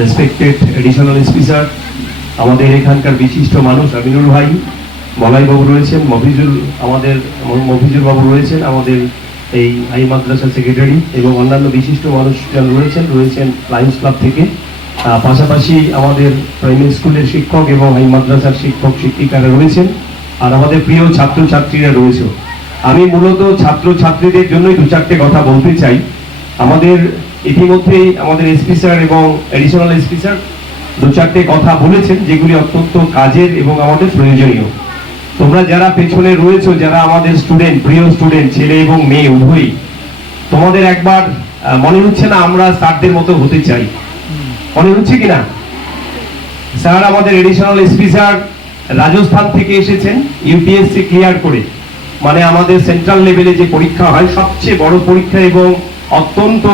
Respected additional speaker, আমাদের এখানকার বিশিষ্ট মানুষ আমিনুল ভাই, মলাই বাবু রয়েছেন, মফিজুল বাবু রয়েছেন, আমাদের এই হাই মাদ্রাসা সেক্রেটারি এবং অন্যান্য বিশিষ্ট মানুষজন রয়েছেন লায়ন্স ক্লাব থেকে। পাশাপাশি আমাদের প্রাইমারি স্কুলের শিক্ষক এবং হাই মাদ্রাসার শিক্ষক শিক্ষিকারা রয়েছেন, আর আমাদের প্রিয় ছাত্রছাত্রীরা রয়েছে। আমি মূলত ছাত্রছাত্রীদের জন্যই দু চারটে কথা বলতে চাই। আমাদের ইতিমধ্যেই আমাদের এসপি স্যার এবং এডিশনাল এসপি স্যার দু চারটে কথা বলেছেন, যেগুলি অত্যন্ত কাজের এবং আমাদের প্রয়োজনীয়। তোমরা যারা পেছনে রয়েছো, যারা আমাদের স্টুডেন্ট, প্রিয় স্টুডেন্ট, ছেলে এবং মেয়ে উভয়ই, তোমাদের একবার মনে হচ্ছে না আমরা স্যারদের মতো হতে চাই? মনে হচ্ছে কিনা? স্যার আমাদের এডিশনাল এসপি স্যার রাজস্থান থেকে এসেছেন ইউপিএসসি ক্লিয়ার করে, মানে আমাদের সেন্ট্রাল লেভেলে যে পরীক্ষা হয় সবচেয়ে বড় পরীক্ষা এবং অত্যন্ত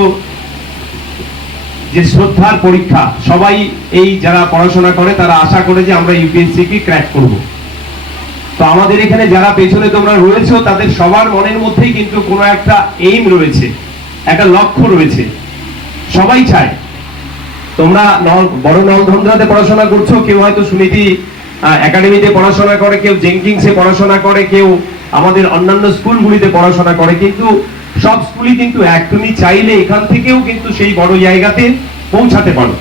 যে শ্রদ্ধার পরীক্ষা। সবাই এই যারা পড়াশোনা করে তারা আশা করে যে আমরা ইউপিএসসি কে ক্র্যাক করব। তো আমাদের এখানে যারা পেছনে তোমরা রয়েছো তাদের সবার মনের মধ্যেই কিন্তু কোনো একটা এইম রয়েছে, একটা লক্ষ্য রয়েছে। সবাই চায় তোমরা বড় নলধন্দ্রাতে পড়াশোনা করছো, কেউ হয়তো সুনীতি একাডেমিতে পড়াশোনা করে, কেউ জেঙ্কিংসে পড়াশোনা করে, কেউ আমাদের অন্যান্য স্কুলগুলিতে পড়াশোনা করে, কিন্তু সব স্কুলই কিন্তু এক। তুমি চাইলে এখান থেকেও কিন্তু সেই বড় জায়গাতে পৌঁছাতে পারো,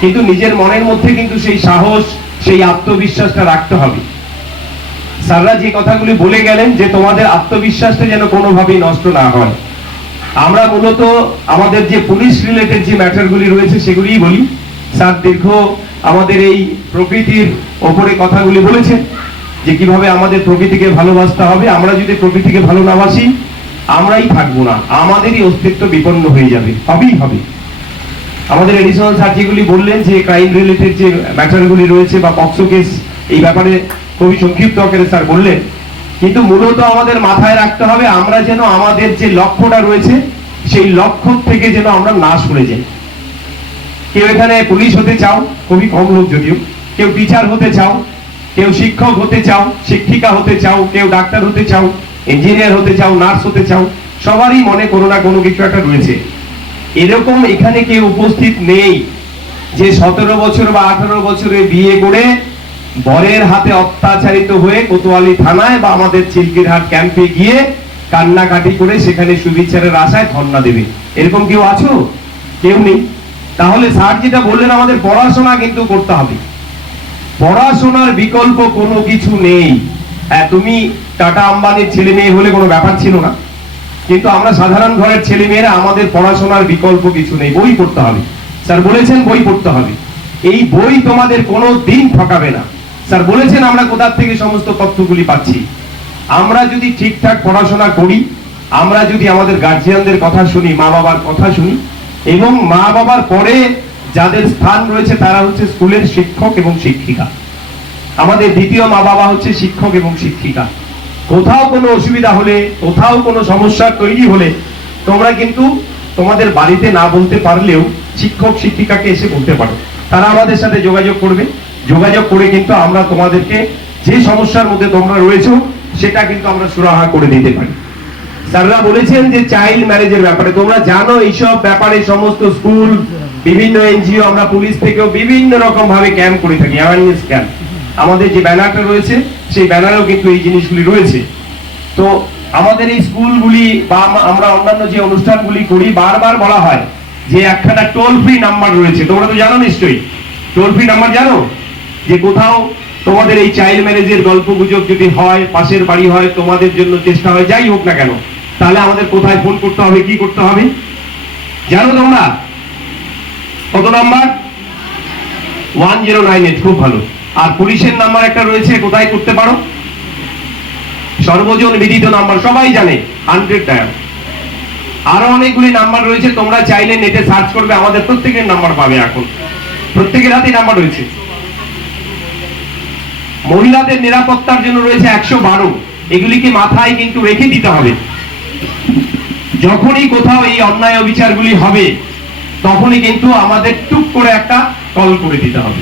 কিন্তু নিজের মনের মধ্যে কিন্তু সেই সাহস, সেই আত্মবিশ্বাসটা রাখতে হবে। স্যাররা যে কথাগুলি বলে গেলেন যে তোমাদের আত্মবিশ্বাসটা যেন কোনোভাবেই নষ্ট না হয়। আমরা মূলত আমাদের যে পুলিশ রিলেটেড যে ম্যাটারগুলি রয়েছে সেগুলিই বলি। স্যার দীর্ঘ আমাদের এই প্রকৃতির ওপরে কথাগুলি বলেছেন যে কিভাবে আমাদের প্রকৃতিকে ভালোবাসতে হবে। আমরা যদি প্রকৃতিকে ভালো না বাসি আমরাই থাকবো না, আমাদেরই অস্তিত্ব বিপন্ন হয়ে যাবে, হবেই হবে। আমাদের এডিশনাল স্যার যেগুলি বললেন যে ক্রাইম রিলেটেড যে ম্যাটারগুলি রয়েছে বা পক্সো কেস, এই ব্যাপারে খুবই সংক্ষিপ্ত আকারে স্যার বললেন, কিন্তু মূলত আমাদের মাথায় রাখতে হবে আমরা যেন আমাদের যে লক্ষ্যটা রয়েছে সেই লক্ষ্য থেকে যেন আমরা না সরে যাই। কেউ এখানে পুলিশ হতে চাও, খুবই কম লোক যদিও, কেউ টিচার হতে চাও, কেউ শিক্ষক হতে চাও, শিক্ষিকা হতে চাও, কেউ ডাক্তার হতে চাও, ইঞ্জিনিয়ার হতে চাও, নার্স হতে চাও, সবারই মনে কোনো না কোনো কিছু একটা রয়েছে। এরকম এখানে কেউ উপস্থিত নেই যে 17 বছর বা 18 বছরে বিয়ে করে বরের হাতে অত্যাচারিত হয়ে কোতোয়ালি থানায় বা আমাদের চিলকিরহাট ক্যাম্পে গিয়ে কান্নাকাটি করে সেখানে সুবিচারের আশায় ধর্ণা দেবে। এরকম কেউ আছো? কেউ নেই। তাহলে স্যার যেটা বললেন আমাদের পড়াশোনা কিন্তু করতে হবে, পড়াশোনার বিকল্প কোনো কিছু নেই। হ্যাঁ, তুমি টাটা আম্বানির ছেলে মেয়ে হলে কোনো ব্যাপার ছিল না, কিন্তু আমরা সাধারণ ঘরের ছেলে মেয়েরা আমাদের পড়াশোনার বিকল্প কিছু নেই, বই পড়তে হবে। স্যার বলেছেন বই পড়তে হবে, এই বই তোমাদের কোনো দিন ঠকাবে না। স্যার বলেছেন আমরা কোথা থেকে সমস্ত তথ্যগুলি পাচ্ছি। আমরা যদি ঠিকঠাক পড়াশোনা করি, আমরা যদি আমাদের গার্জিয়ানদের কথা শুনি, মা বাবার কথা শুনি, এবং মা বাবার পরে যাদের স্থান রয়েছে তারা হচ্ছে স্কুলের শিক্ষক এবং শিক্ষিকা। আমাদের দ্বিতীয় মা বাবা হচ্ছে শিক্ষক এবং শিক্ষিকা। কোথাও কোনো অসুবিধা হলে, কোথাও কোনো সমস্যা তৈরি হলে তোমরা কিন্তু তোমাদের বাড়িতে না বলতে পারলেও শিক্ষক শিক্ষিকাকে এসে বলতে পারো, তারা আমাদের সাথে যোগাযোগ করবে। যোগাযোগ করে কিন্তু আমরা তোমাদেরকে যে সমস্যার মধ্যে তোমরা রয়েছো সেটা কিন্তু আমরা সুরাহা করে দিতে পারি। স্যাররা বলেছেন যে চাইল্ড ম্যারেজের ব্যাপারে তোমরা জানো, এইসব ব্যাপারে সমস্ত স্কুল, বিভিন্ন এনজিও, আমরা পুলিশ থেকেও বিভিন্ন রকম ভাবে ক্যাম্প করে থাকি, অ্যাওয়ারনেস ক্যাম্প। আমাদের যে ব্যানারটা রয়েছে সেই ব্যানারেও কিন্তু এই জিনিসগুলি রয়েছে। তো আমাদের এই স্কুলগুলি বা আমরা অন্যান্য যে অনুষ্ঠানগুলি করি, বারবার বলা হয় যে একটা টোল ফ্রি নাম্বার রয়েছে, তোমরা তো জানো নিশ্চয়ই। টোল ফ্রি নাম্বার জানো? যে কোথাও তোমাদের এই চাইল্ড ম্যারেজের গল্প গুজব যদি হয়, পাশের বাড়ি হয়, তোমাদের জন্য চেষ্টা হয়, যাই হোক না কেন, তাহলে আমাদের কোথায় ফোন করতে হবে, কি করতে হবে জানো তোমরা? কত নাম্বার? 1098। খুব ভালো। আর পুলিশের নাম্বার একটা রয়েছে, কোথায় করতে পারো? সর্বজন বিদিত নাম্বার, সবাই জানে, 100 ডায়াল। আরো অনেকগুলি নাম্বার রয়েছে, তোমরা চাইলে নেটে সার্চ করবে, আমাদের প্রত্যেকের নাম্বার পাবে। এখন প্রত্যেকের হাতেই নাম্বার রয়েছে। মহিলাদের নিরাপত্তার জন্য রয়েছে 112। এগুলিকে মাথায় কিন্তু রেখে দিতে হবে। যখনই কোথাও এই অন্যায় অবিচারগুলি হবে তখনই কিন্তু আমাদের টুক করে একটা কল করে দিতে হবে,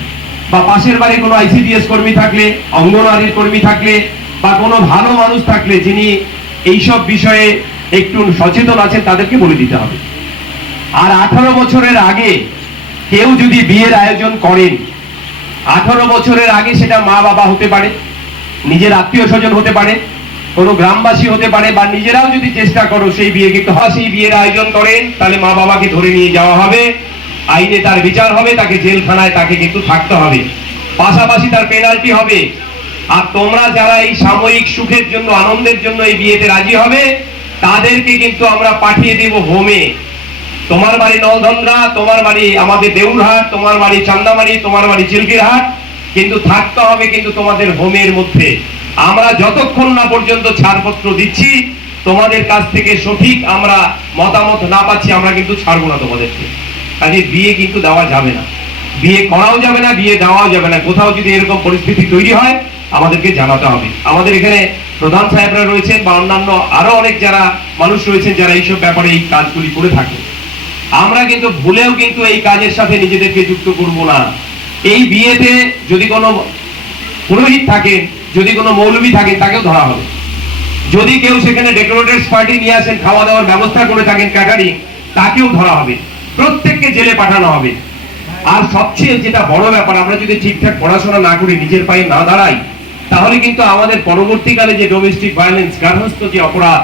বা পাশের বাড়ি কোনো আইসিডিএস কর্মী থাকলে, অঙ্গনওয়াড়ির কর্মী থাকলে, বা কোনো ভালো মানুষ থাকলে যিনি এইসব বিষয়ে একটু সচেতন আছেন তাদেরকে বলে দিতে হবে। আর 18 বছরের আগে কেউ যদি বিয়ের আয়োজন করেন 18 বছরের আগে, সেটা মা বাবা হতে পারে, নিজের আত্মীয় স্বজন হতে পারে, কোনো গ্রামবাসী হতে পারে, বা নিজেরাও যদি চেষ্টা করো সেই বিয়ে কিন্তু সেই বিয়ের আয়োজন করেন, তাহলে মা বাবাকে ধরে নিয়ে যাওয়া হবে, আইনে তার বিচার হবে, তাকে জেলখানায় তাকে কিন্তু থাকতে হবে, পাশাপাশি তার পেনাল্টি হবে। আর তোমরা যারা এই সাময়িক সুখের জন্য, আনন্দের জন্য এই বিয়েতে রাজি হবে, তাদেরকে কিন্তু আমরা পাঠিয়ে দেব হোমে। তোমার বাড়ি নলধন্দ্রা, তোমার বাড়ি আমাদের দেউলহাট, তোমার বাড়ি চান্দামারি, তোমার বাড়ি চিলকিরহাট, কিন্তু থাকতে হবে কিন্তু তোমাদের হোমের মধ্যে। আমরা যতক্ষণ না পর্যন্ত ছাড়পত্র দিচ্ছি, তোমাদের কাছ থেকে সঠিক আমরা মতামত না পাচ্ছি, আমরা কিন্তু ছাড়বো না তোমাদেরকে। কাজে বিয়ে কিন্তু দেওয়া যাবে না, বিয়ে করাও যাবে না, বিয়ে দেওয়াও যাবে না। কোথাও যদি এরকম পরিস্থিতি তৈরি হয়, আমাদেরকে জানাতে হবে। আমাদের এখানে প্রধান সাহেবরা রয়েছেন, বা অন্যান্য আরো অনেক যারা মানুষ রয়েছেন যারা এইসব ব্যাপারে এই কাজগুলি করে থাকে। আমরা কিন্তু ভুলেও কিন্তু এই কাজের সাথে নিজেদেরকে যুক্ত করব না। এই বিয়েতে যদি কোনো পুরোহিত থাকেন, যদি কোনো মৌলবী থাকেন, তাকেও ধরা হবে। যদি কেউ সেখানে ডেকোরেটরস পার্টি নিয়ে আসেন, খাওয়া দাওয়ার ব্যবস্থা করে থাকেন, ক্যাটারিং, তাকেও ধরা হবে। প্রত্যেককে জেলে পাঠানো হবে। আর সবচেয়ে যেটা বড় ব্যাপার, আমরা যদি ঠিকঠাক পড়াশোনা না করি, নিজের পায়ে না দাঁড়াই, তাহলে কিন্তু আমাদের পরবর্তীকালে যে ডোমেস্টিক ভায়োলেন্স, গার্হস্থ্য যে অপরাধ,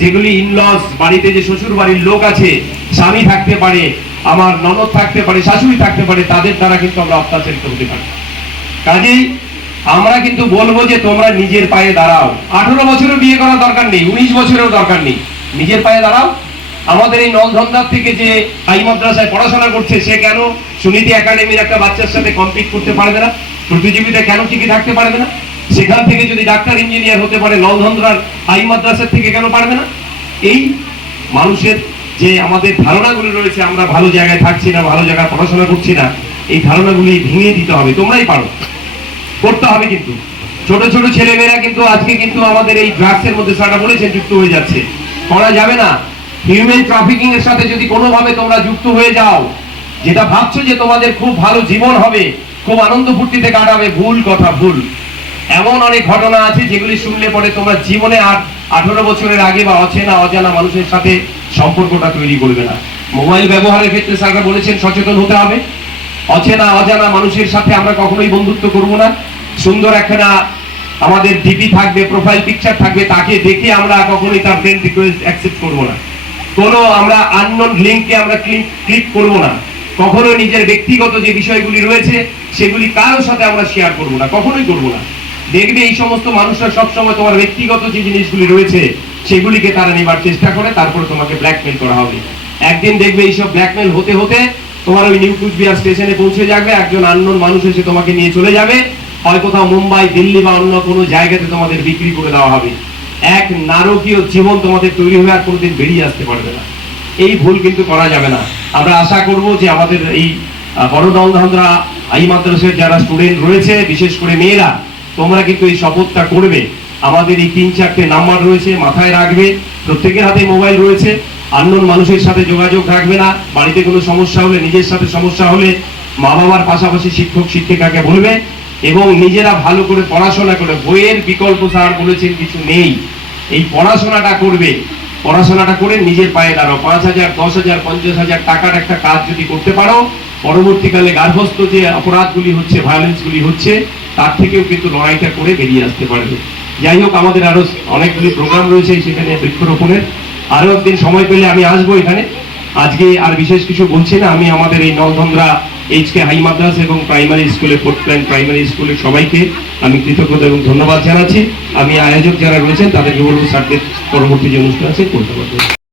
যেগুলি ইনলস, বাড়িতে যে শ্বশুর বাড়ির লোক আছে, স্বামী থাকতে পারে, আমার ননদ থাকতে পারে, শাশুড়ি থাকতে পারে, তাদের দ্বারা কিন্তু আমরা অত্যাচারিত হতে পারি। কাজেই আমরা কিন্তু বলবো যে তোমরা নিজের পায়ে দাঁড়াও। 18 বছরেও বিয়ে করার দরকার নেই, 19 বছরেও দরকার নেই, নিজের পায়ে দাঁড়াও। আমাদের এই নলধন্দার থেকে যে হাই মাদ্রাসায় পড়াশোনা করছে, সে কেন সুনীতি একাডেমির একটা বাচ্চার সাথে কম্পিট করতে পারবে না? প্রতিযোগিতা কেন টিকে থাকতে পারবে না? সেখান থেকে যদি ডাক্তার ইঞ্জিনিয়ার হতে পারে, নলধন্দার হাই মাদ্রাসার থেকে কেন পারবে না? এই মানুষের যে আমাদের ধারণাগুলি রয়েছে, আমরা ভালো জায়গায় থাকছি না, ভালো জায়গায় পড়াশোনা করছি না, এই ধারণাগুলি ভেঙে দিতে হবে। তোমরাই পারো, করতে হবে। কিন্তু ছোট ছোট ছেলেমেয়েরা কিন্তু আজকে কিন্তু আমাদের এই ড্রাগসের মধ্যে, স্যাররা বলেছেন, যুক্ত হয়ে যাচ্ছে। করা যাবে না। হিউম্যান ট্রাফিকিং এর সাথে যদি কোনোভাবে তোমরা যুক্ত হয়ে যাও, যেটা ভাবছো যে তোমাদের খুব ভালো জীবন হবে, খুব আনন্দ ফুর্তিতে কাটাবে, ভুল কথা, ভুল। এমন অনেক ঘটনা আছে যেগুলি শুনলে পরে তোমরা জীবনে আর 18 বছরের আগে বা অচেনা অজানা মানুষের সাথে সম্পর্কটা তৈরি করবে না। মোবাইল ব্যবহারের ক্ষেত্রে স্যাররা বলেছেন সচেতন হতে হবে। অচেনা অজানা মানুষের সাথে আমরা কখনোই বন্ধুত্ব করব না। সুন্দর একখানা আমাদের ডিপি থাকবে, প্রোফাইল পিকচার থাকবে, তাকে দেখে আমরা কখনোই তার ফ্রেন্ড রিকোয়েস্ট অ্যাকসেপ্ট করব না। কোনো আমরা আননোন লিঙ্কে আমরা ক্লিক করব না। কখনো নিজের ব্যক্তিগত যে বিষয়গুলি রয়েছে সেগুলি কারোর সাথে আমরা শেয়ার করব না, কখনোই করব না। দেখবে এই সমস্ত মানুষরা সবসময় তোমার ব্যক্তিগত যে জিনিসগুলি রয়েছে সেগুলিকে তারা নেবার চেষ্টা করে, তারপরে তোমাকে ব্ল্যাকমেল করা হবে। একদিন দেখবে এইসব ব্ল্যাকমেল হতে হতে তোমার ওই নিউ কুচবিহার স্টেশনে পৌঁছে যাবে, একজন আননোন মানুষ এসে তোমাকে নিয়ে চলে যাবে, হয় কোথাও মুম্বাই, দিল্লি বা অন্য কোনো জায়গাতে তোমাদের বিক্রি করে দেওয়া হবে। এক নারকীয় জীবন তোমাদের তৈরি হয়ে আর কোনোদিন বেরিয়ে আসতে পারবে না। এই ভুল কিন্তু করা যাবে না। আমরা আশা করব যে আমাদের এই বড় নলধন্দ্রা হাই মাদ্রাসার যারা স্টুডেন্ট রয়েছে, বিশেষ করে মেয়েরা, তোমরা কিন্তু এই শপথটা করবে। আমাদের এই 3-4টে নাম্বার রয়েছে, মাথায় রাখবে। প্রত্যেকের হাতে মোবাইল রয়েছে। আননোন মানুষের সাথে যোগাযোগ রাখবে না। বাড়িতে কোনো সমস্যা হলে, নিজের সাথে সমস্যা হলে মা বাবার পাশাপাশি শিক্ষক শিক্ষিকাকে বলবে, এবং নিজেরা ভালো করে পড়াশোনা করে, বইয়ের বিকল্প স্যার বলেছেন কিছু নেই, এই পড়াশোনাটা করবে। পড়াশোনাটা করে নিজের পায়ে দাঁড়াও। 5,000, 10,000, 50,000 টাকার একটা কাজ যদি করতে পারো, পরবর্তীকালে গার্হস্থ্য যে অপরাধগুলি হচ্ছে, ভায়োলেন্সগুলি হচ্ছে, তার থেকেও কিন্তু লড়াইটা করে বেরিয়ে আসতে পারবে। যাই হোক, আমাদের আরো অনেকগুলি প্রোগ্রাম রয়েছে সেখানে বৃক্ষরোপণের। আরো একদিন সময় পেলে আমি আসবো এখানে। আজকে আর বিশেষ কিছু বলছি না। আমি আমাদের এই নলধন্দ্রা এইচকে হাই মাদ্রাসা এবং প্রাইমারি স্কুলে, ফোর্থ প্ল্যান প্রাইমারি স্কুলের সবাইকে আমি কৃতজ্ঞতা এবং ধন্যবাদ জানাচ্ছি। আমি আয়োজক যারা রয়েছেন তাদেরকে বলবো স্যারদের পরবর্তী যে অনুষ্ঠান আছে করতে পারবেন।